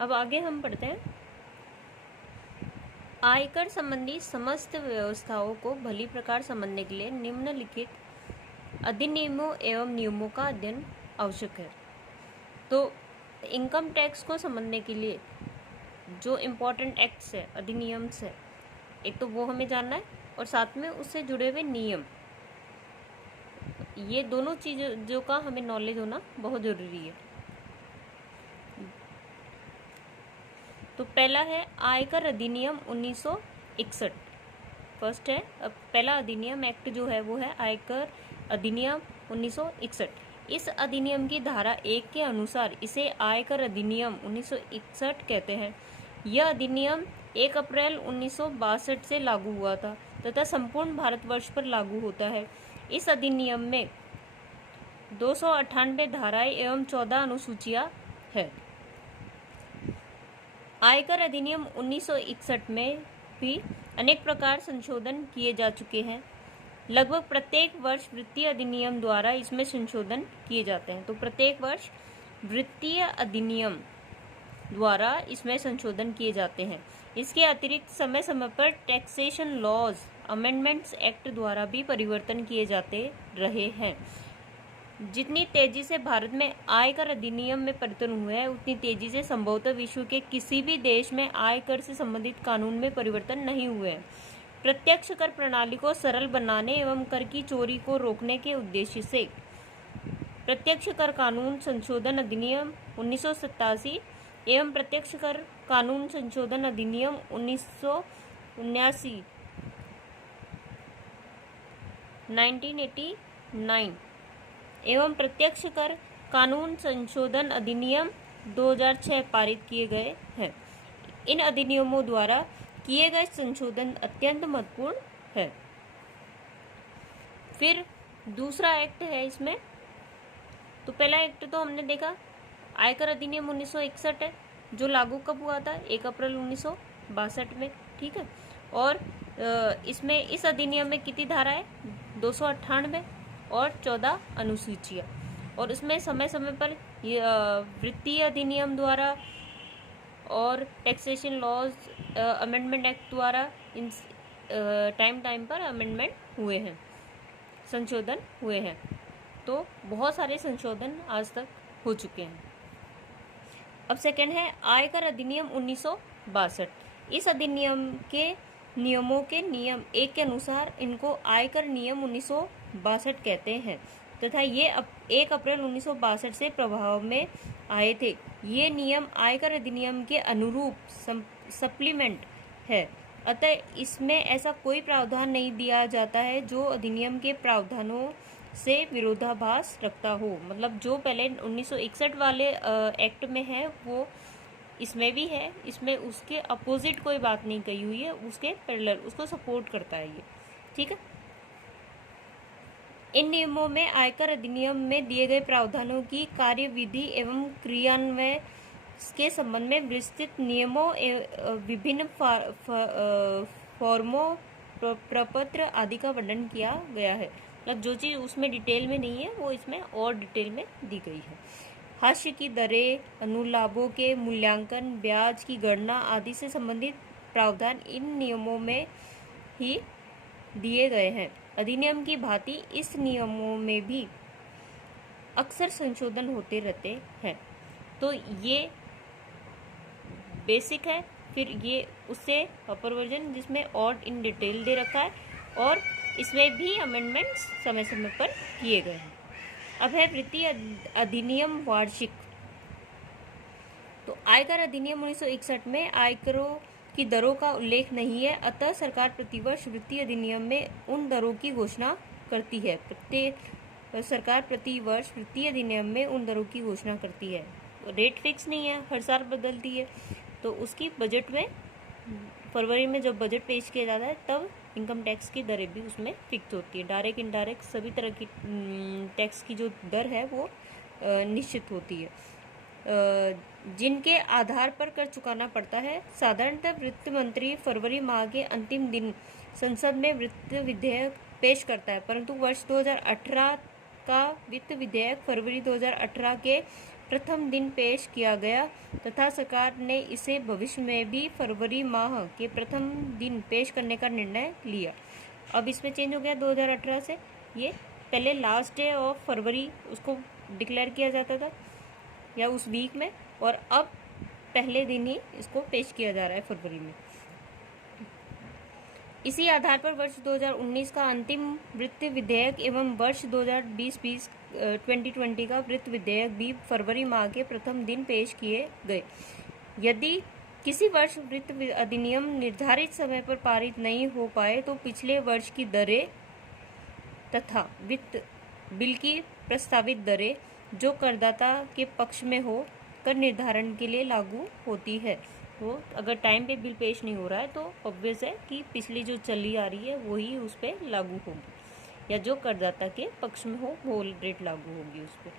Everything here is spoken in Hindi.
अब आगे हम पढ़ते हैं। आयकर संबंधी समस्त व्यवस्थाओं को भली प्रकार समझने के लिए निम्नलिखित अधिनियमों एवं नियमों का अध्ययन आवश्यक है। तो इनकम टैक्स को समझने के लिए जो इम्पोर्टेंट एक्ट्स है, अधिनियम्स है, एक तो वो हमें जानना है और साथ में उससे जुड़े हुए नियम, ये दोनों चीज़ों का हमें नॉलेज होना बहुत ज़रूरी है। तो पहला है आयकर अधिनियम 1961। फर्स्ट है, अब पहला अधिनियम एक्ट जो है वो है आयकर अधिनियम 1961। इस अधिनियम की धारा 1 के अनुसार इसे आयकर अधिनियम 1961 कहते हैं। यह अधिनियम 1 अप्रैल 1962 से लागू हुआ था तथा संपूर्ण भारतवर्ष पर लागू होता है। इस अधिनियम में 298 धाराएं एवं 14 अनुसूचियां है। आयकर अधिनियम 1961 में भी अनेक प्रकार संशोधन किए जा चुके हैं। लगभग प्रत्येक वर्ष वित्तीय अधिनियम द्वारा इसमें संशोधन किए जाते हैं। तो प्रत्येक वर्ष वित्तीय अधिनियम द्वारा इसमें संशोधन किए जाते हैं। इसके अतिरिक्त समय समय पर टैक्सेशन लॉज अमेंडमेंट्स एक्ट द्वारा भी परिवर्तन किए जाते रहे हैं। जितनी तेजी से भारत में आयकर अधिनियम में परिवर्तन हुए हैं उतनी तेजी से संभवतः विश्व के किसी भी देश में आयकर से संबंधित कानून में परिवर्तन नहीं हुए हैं। प्रत्यक्ष कर प्रणाली को सरल बनाने एवं कर की चोरी को रोकने के उद्देश्य से प्रत्यक्ष कर कानून संशोधन अधिनियम 1987 एवं प्रत्यक्ष कर कानून संशोधन अधिनियम 1989 एवं प्रत्यक्ष कर कानून संशोधन अधिनियम 2006 पारित किए गए हैं। इन अधिनियमों द्वारा किए गए संशोधन अत्यंत महत्वपूर्ण है। फिर दूसरा एक्ट है इसमें। तो पहला एक्ट तो हमने देखा आयकर अधिनियम 1961 है, जो लागू कब हुआ था? 1 अप्रैल 1962 में, ठीक है। और इसमें इस अधिनियम में कितनी धारा है? 298 और 14 अनुसूचियाँ। और उसमें समय समय पर वित्तीय अधिनियम द्वारा और टैक्सेशन लॉज अमेंडमेंट एक्ट द्वारा इन टाइम पर अमेंडमेंट हुए हैं, संशोधन हुए हैं। तो बहुत सारे संशोधन आज तक हो चुके हैं। अब सेकंड है आयकर अधिनियम 1962। इस अधिनियम के नियमों के नियम 1 के अनुसार इनको आयकर नियम 1962 कहते हैं तथा ये 1 अप्रैल 1962 से प्रभाव में आए थे। ये नियम आयकर अधिनियम के अनुरूप सप्लीमेंट है, अतः इसमें ऐसा कोई प्रावधान नहीं दिया जाता है जो अधिनियम के प्रावधानों से विरोधाभास रखता हो। मतलब जो पहले 1961 वाले एक्ट में है वो इसमें भी है, इसमें उसके अपोजिट कोई बात नहीं कही हुई है, उसके पैरेलल उसको सपोर्ट करता है ये, ठीक है। इन नियमों में आयकर अधिनियम में दिए गए प्रावधानों की कार्यविधि एवं क्रियान्वयन के संबंध में विस्तृत नियमों विभिन्न फॉर्मों प्रपत्र आदि का वर्णन किया गया है। मतलब जो चीज़ उसमें डिटेल में नहीं है वो इसमें और डिटेल में दी गई है। हास्य की दरें, अनुलाभों के मूल्यांकन, ब्याज की गणना आदि से संबंधित प्रावधान इन नियमों में ही दिए गए हैं। अधिनियम की भांति इस नियमों में भी अक्सर संशोधन होते रहते हैं। तो ये बेसिक है। फिर ये उससे अपर वर्जन जिसमें और इन डिटेल दे रखा है और इसमें भी अमेंडमेंट्स समय समय पर किए गए हैं। अब है वित्तीय अधिनियम वार्षिक। तो आयकर अधिनियम 1961 में आयकरों की दरों का उल्लेख नहीं है, अतः सरकार प्रतिवर्ष वित्तीय अधिनियम में उन दरों की घोषणा करती है। सरकार प्रतिवर्ष वित्तीय अधिनियम में उन दरों की घोषणा करती है। रेट फिक्स नहीं है, हर साल बदलती है। तो उसकी बजट में फरवरी में जब बजट पेश किया जाता है तब इनकम टैक्स की दरें भी उसमें फिक्स होती है। डायरेक्ट इनडायरेक्ट सभी तरह की टैक्स की जो दर है वो निश्चित होती है, जिनके आधार पर कर चुकाना पड़ता है। साधारणतः वित्त मंत्री फरवरी माह के अंतिम दिन संसद में वित्त विधेयक पेश करता है, परंतु वर्ष 2018 का वित्त विधेयक फरवरी 2018 के प्रथम दिन पेश किया गया तथा सरकार ने इसे भविष्य में भी फरवरी माह के प्रथम दिन पेश करने का निर्णय लिया। अब इसमें चेंज हो गया 2018 से, ये पहले लास्ट डे ऑफ फरवरी उसको डिक्लेयर किया जाता था या उस वीक में, और अब पहले दिन ही इसको पेश किया जा रहा है फरवरी में। इसी आधार पर वर्ष 2019 का अंतिम वित्त विधेयक एवं वर्ष 2020 का वित्त विधेयक भी फरवरी माह के प्रथम दिन पेश किए गए। यदि किसी वर्ष वित्त अधिनियम निर्धारित समय पर पारित नहीं हो पाए तो पिछले वर्ष की दरें तथा वित्त बिल की प्रस्तावित दरें जो करदाता के पक्ष में हो कर निर्धारण के लिए लागू होती है। तो अगर टाइम पे बिल पेश नहीं हो रहा है तो ऑब्वियस है कि पिछली जो चली आ रही है वही उस पर लागू होगी, या जो करदाता के पक्ष में हो वो रेट लागू होगी उस पर।